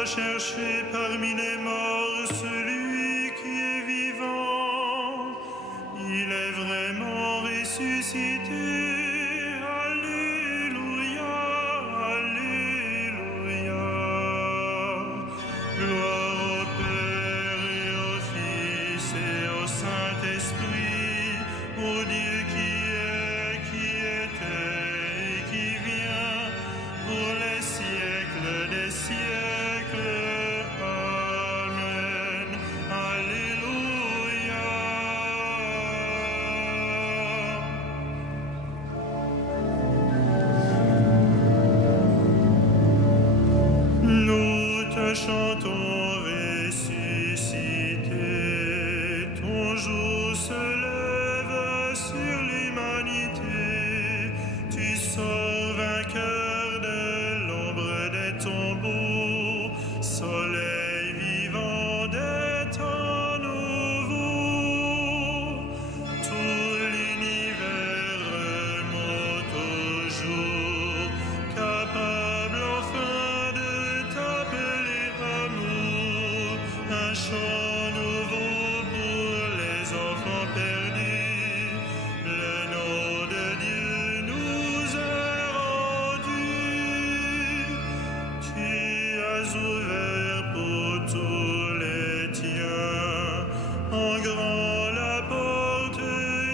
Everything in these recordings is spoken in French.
va chercher parmi les morts celui qui est vivant. Il est vraiment ressuscité. Alléluia, Alléluia. Gloire au Père et au Fils et au Saint-Esprit, au Dieu qui est, qui était et qui vient, pour les siècles des siècles. Amen. Alléluia. Nous te chantons ressuscité, ton jour se lève sur l'humanité, tu sors vainqueur de l'ombre des tombeaux, soleil vivant des temps nouveaux. Tout l'univers remonte au jour, capable enfin de t'appeler amour. Un chant nouveau pour les enfants perdus, le nom de Dieu nous est rendu. Tu as ouvert pour tous les tiens, en grand la porte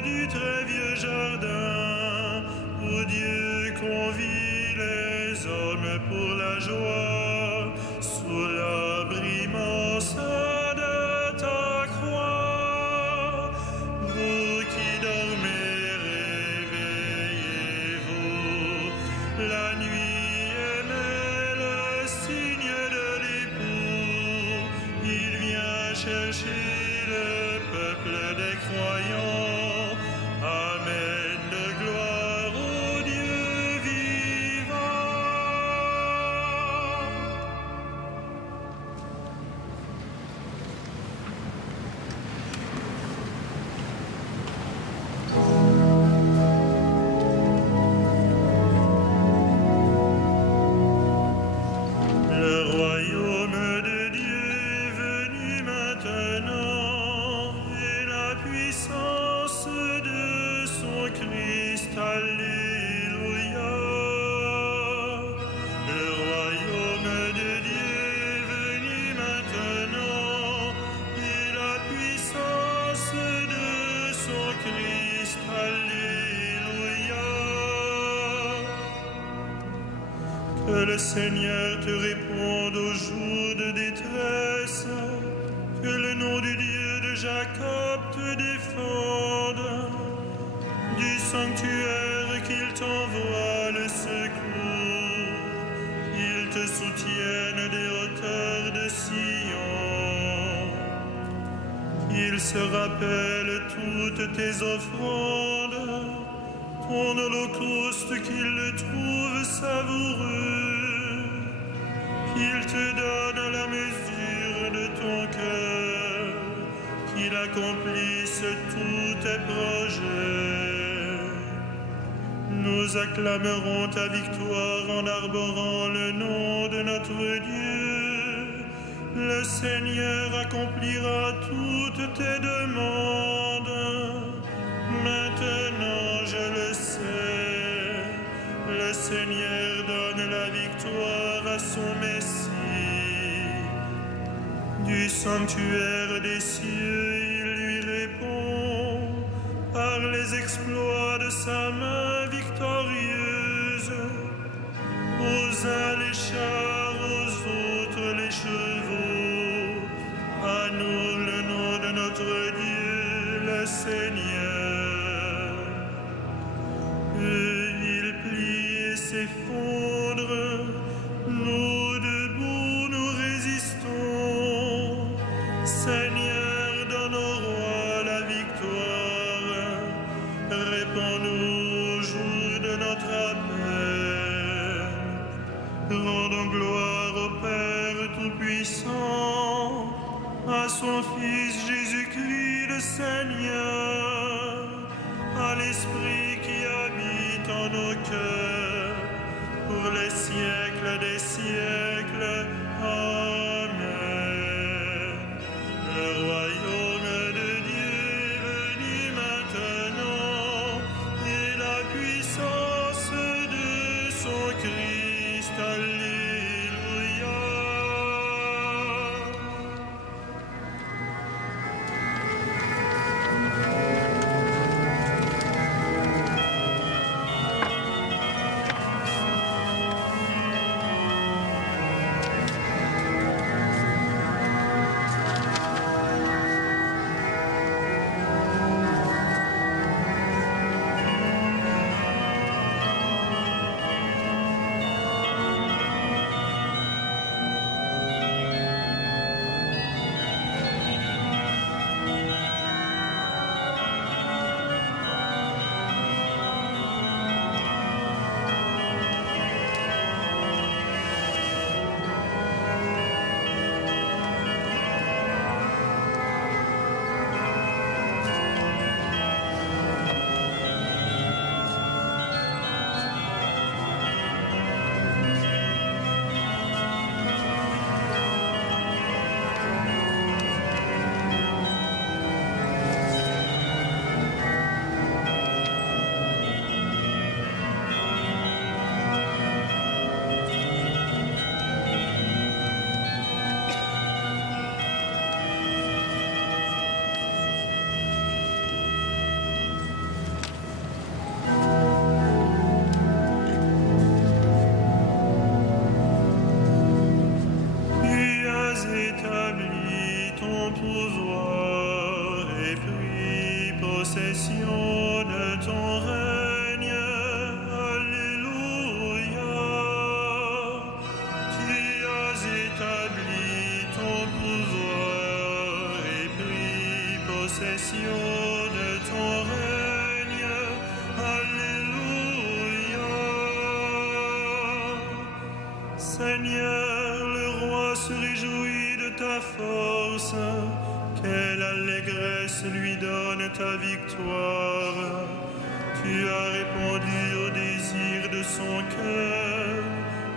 du très vieux jardin, où Dieu convie les hommes pour la joie, sous l'abri immense de ta croix. Vous qui dormez, réveillez-vous, la nuit émet le signe de l'époux, il vient chercher le peuple des croyants. Amen, de gloire au Dieu vivant. Le royaume de Dieu est venu maintenant, et la puissance de son Christ. Alléluia. Le royaume de Dieu est venu maintenant, et la puissance de son Christ. Alléluia. Que le Seigneur te réponde au jour de détresse, que le nom du Dieu de Jacob te défende, du sanctuaire qu'il t'envoie le secours, il te soutienne des hauteurs de Sion, qu'il se rappelle toutes tes offrandes, ton holocauste, qu'il le trouve savoureux, qu'il te donne la mesure de ton cœur, qu'il accomplisse tous tes projets. Nous acclamerons ta victoire en arborant le nom de notre Dieu. Le Seigneur accomplira toutes tes demandes. Maintenant, je le sais, le Seigneur donne la victoire à son Messie. Du sanctuaire des cieux, il lui répond par les exploits de sa main victorieuse. Aux uns les chars, aux autres les chevaux. À nous le nom de notre Dieu, le Seigneur. Eux, ils plient et s'effondrent, nous debout nous résistons. Seigneur, donne au roi la victoire, réponds-nous au jour de notre appel. Rendons gloire au Père Tout-Puissant, à son Fils Jésus-Christ le Seigneur, à l'Esprit qui habite en nos cœurs, pour les siècles des siècles. Amen. Christ, Alléluia. Seigneur, le roi se réjouit de ta force. Quelle allégresse lui donne ta victoire. Tu as répondu au désir de son cœur.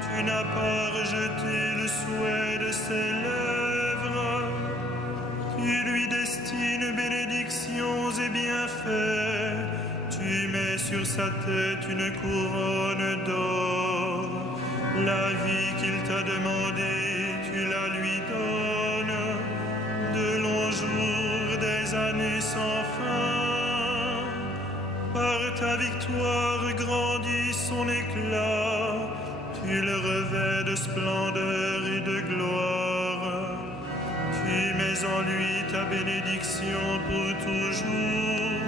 Tu n'as pas rejeté le souhait de ses lèvres. Tu lui destines bénédictions et bienfaits. Tu mets sur sa tête une couronne d'or. La vie qu'il t'a demandée, tu la lui donnes. De longs jours, des années sans fin. Par ta victoire grandit son éclat. Tu le revêts de splendeur et de gloire. Tu mets en lui ta bénédiction pour toujours.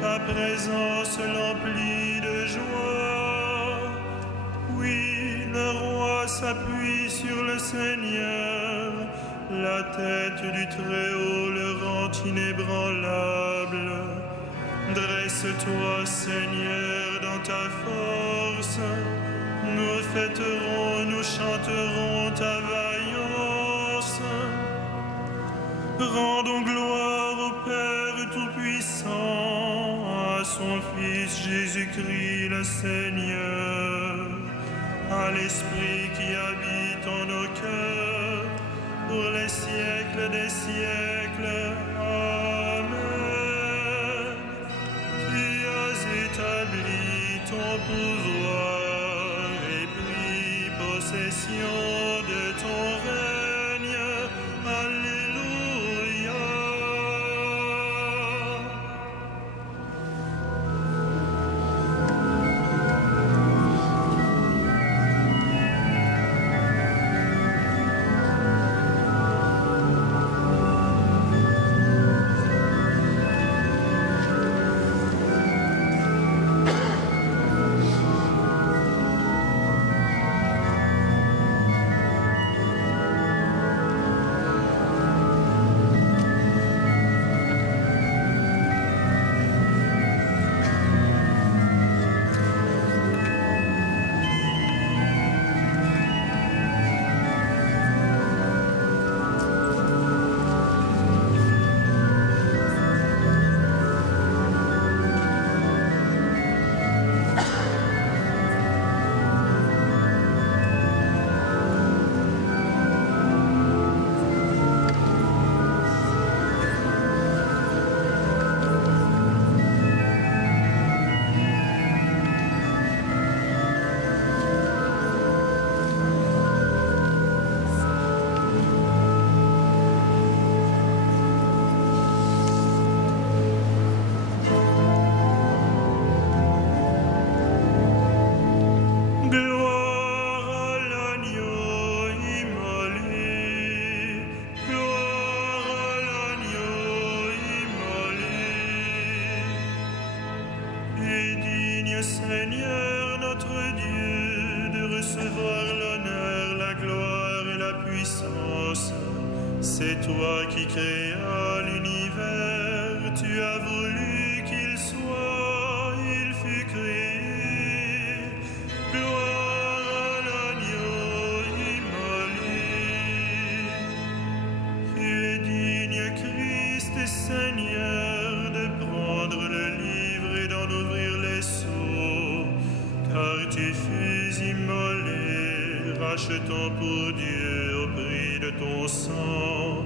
Ta présence l'emplit de joie. Oui, le roi s'appuie sur le Seigneur. La tête du Très-Haut le rend inébranlable. Dresse-toi, Seigneur, dans ta force. Nous fêterons, nous chanterons ta vaillance. Rendons gloire au Père Tout-Puissant, à son Fils Jésus-Christ le Seigneur, à l'Esprit qui habite en nos cœurs, pour les siècles des siècles. Amen. Tu as établi ton pouvoir et pris possession de ton règne. Alléluia. recevoir l'honneur, la gloire et la puissance. C'est toi qui créas l'univers, tu as voulu qu'il soit, il fut créé. Gloire à l'agneau immolé. Tu es digne, Christ et Seigneur, de prendre le livre et d'en ouvrir les sceaux, car tu fus immolé, rachetant pour Dieu au prix de ton sang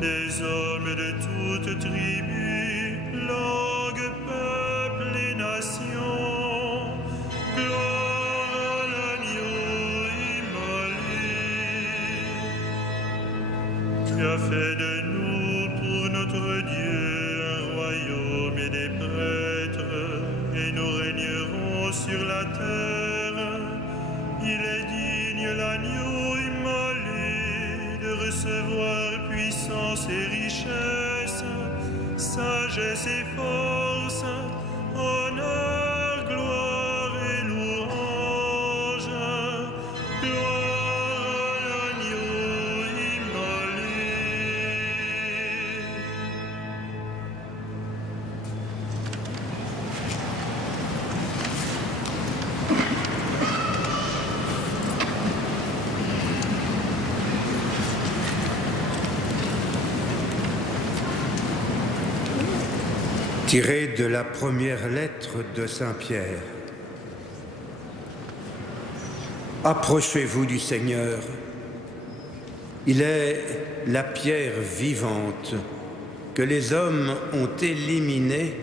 des hommes de toutes tribus, langues, peuples et nations. Gloire à l'agneau immolé. Tu as fait de nous pour notre Dieu un royaume et des prêtres, et nous régnerons sur la terre. Il est digne, l'agneau immolé, de recevoir puissance et richesse, sagesse et force, honneur, gloire et louange. Gloire à l'agneau immolé. Tiré de la première lettre de Saint Pierre. Approchez-vous du Seigneur. Il est la pierre vivante que les hommes ont éliminée,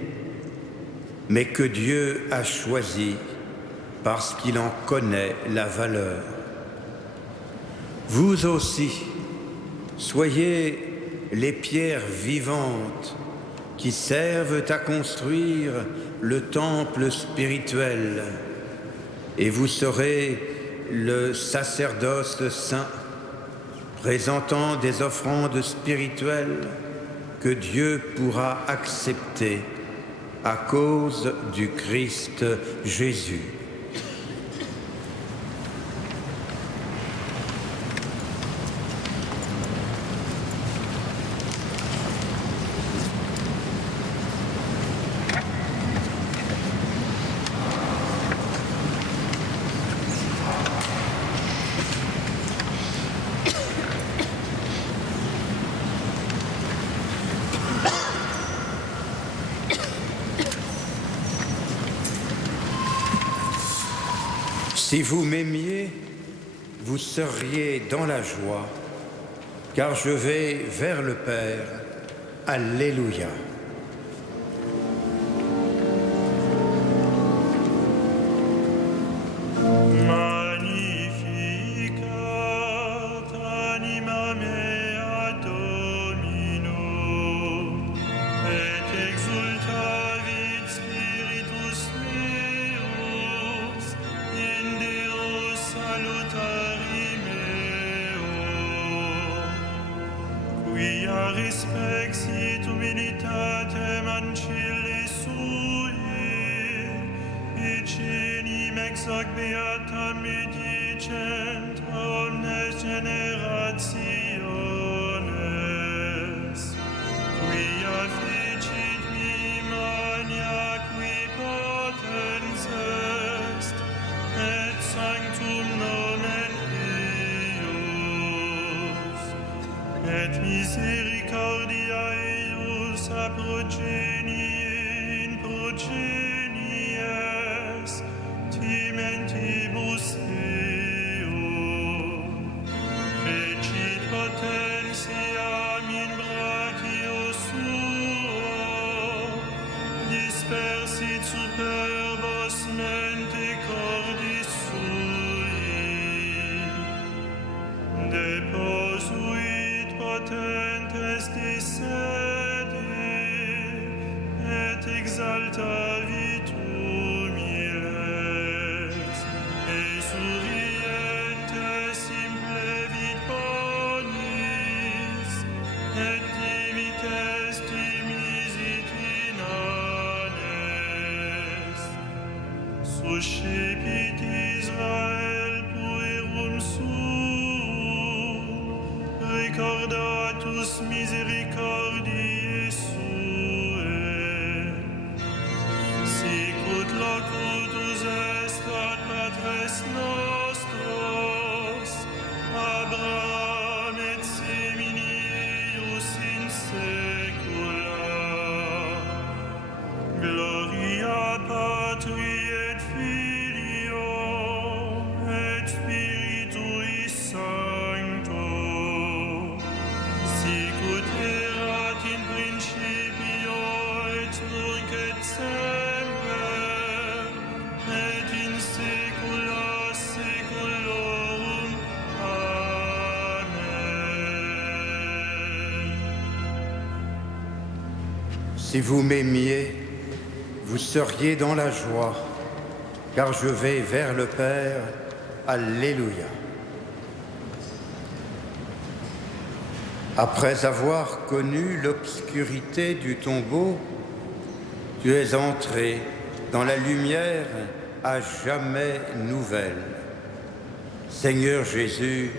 mais que Dieu a choisie parce qu'il en connaît la valeur. Vous aussi, soyez les pierres vivantes qui servent à construire le temple spirituel, et vous serez le sacerdoce saint, présentant des offrandes spirituelles que Dieu pourra accepter à cause du Christ Jésus. Si vous m'aimiez, vous seriez dans la joie, car je vais vers le Père. Alléluia. Magnificat anima mea Domino, et exultavit spiritus meus in Deo salutari meo, quia respexit humilitatem ancille sui, et cenim ex hoc beatam medicent omnes generationes, quia fecit mi mania qui potens est, et sanctum nomen eius, et misericordia eius a progenie in progenies timentibus eo, fecit potentiam in brachio suo, dispersit superbos mente cordis sui, deposuit potentes de sede, et exaltavit humiles, et sourientes implevit bonis, et divites timisit inanes. Suscipit Israel tus misericordiae suae, sicut locutus est ad patres nostros, Abraham et semini eius in saecula. Gloria Patri et Filio et Spiritui Sancto, sicut erat in principio et nunc et semper et in saecula saeculorum. Amen. Si vous m'aimiez, vous seriez dans la joie, car je vais vers le Père. Alléluia. Après avoir connu l'obscurité du tombeau, tu es entré dans la lumière à jamais nouvelle. Seigneur Jésus,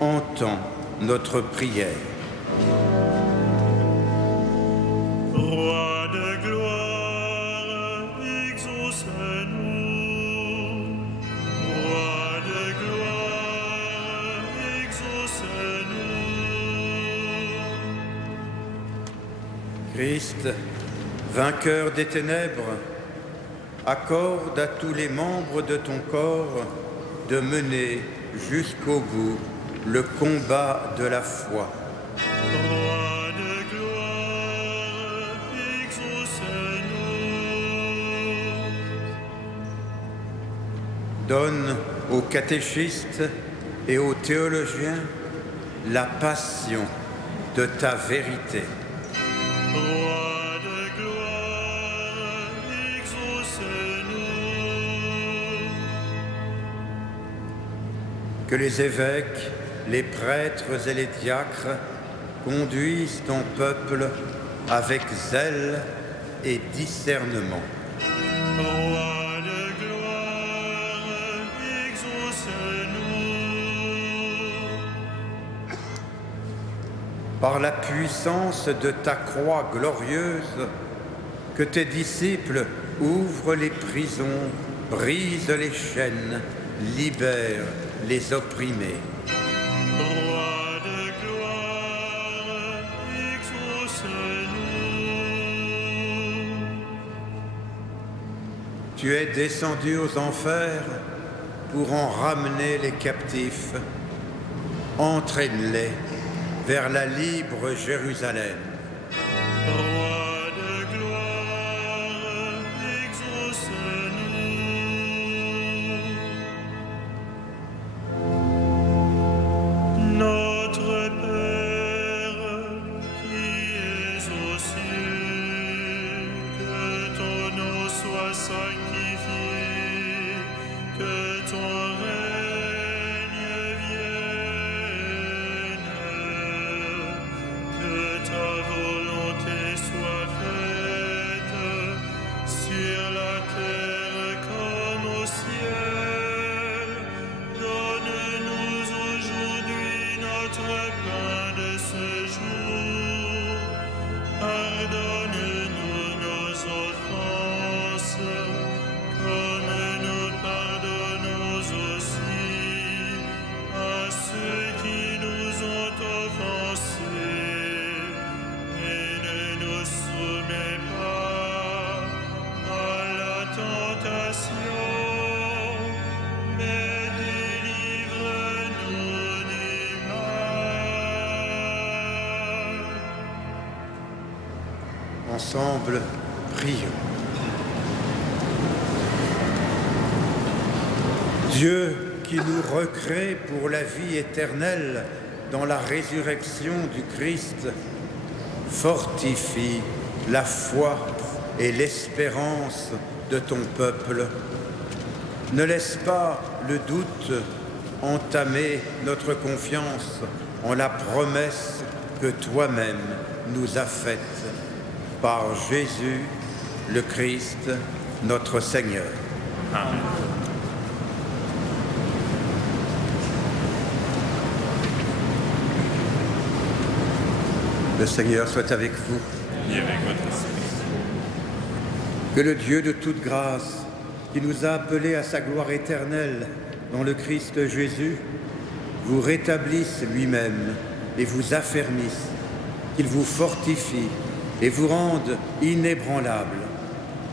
entends notre prière. Roi de gloire, exauce-nous. Roi de gloire, exauce-nous. Christ, vainqueur des ténèbres, accorde à tous les membres de ton corps de mener jusqu'au bout le combat de la foi. Roi de gloire, exauce-nous. Donne aux catéchistes et aux théologiens la passion de ta vérité. Roi de gloire, exauce-nous. Que les évêques, les prêtres et les diacres conduisent ton peuple avec zèle et discernement. Roi de gloire, exauce-nous. Par la puissance de ta croix glorieuse, que tes disciples ouvrent les prisons, brisent les chaînes, libèrent les opprimés. Roi de gloire, exauce-nous. Tu es descendu aux enfers pour en ramener les captifs. Entraîne-les vers la libre Jérusalem. Roi de gloire, exauce-nous. Notre Père qui es aux cieux, que ton nom soit sanctifié, que ton règne vienne, que ta volonté soit faite sur la terre comme au ciel. Donne-nous aujourd'hui notre pain de ce jour. Pardonne-nous nos offenses, comme nous pardonnons aussi à ceux qui nous ont offensés. Et ne nous soumets pas à la tentation, mais délivre-nous du mal. Ensemble, prions. Dieu qui nous recrée pour la vie éternelle dans la résurrection du Christ, fortifie la foi et l'espérance de ton peuple. Ne laisse pas le doute entamer notre confiance en la promesse que toi-même nous as faite par Jésus, le Christ, notre Seigneur. Amen. Le Seigneur soit avec vous. Et avec votre esprit. Que le Dieu de toute grâce, qui nous a appelés à sa gloire éternelle dans le Christ Jésus, vous rétablisse lui-même et vous affermisse, qu'il vous fortifie et vous rende inébranlable.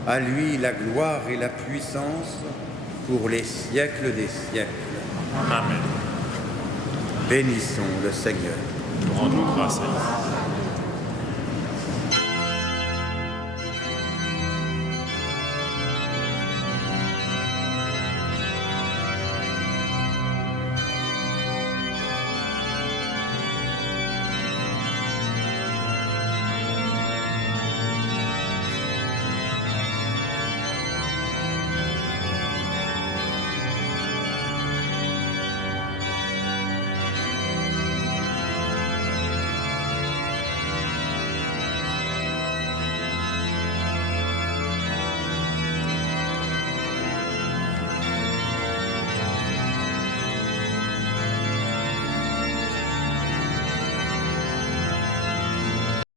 À lui la gloire et la puissance pour les siècles des siècles. Amen. Bénissons le Seigneur. Nous rendons grâce à lui.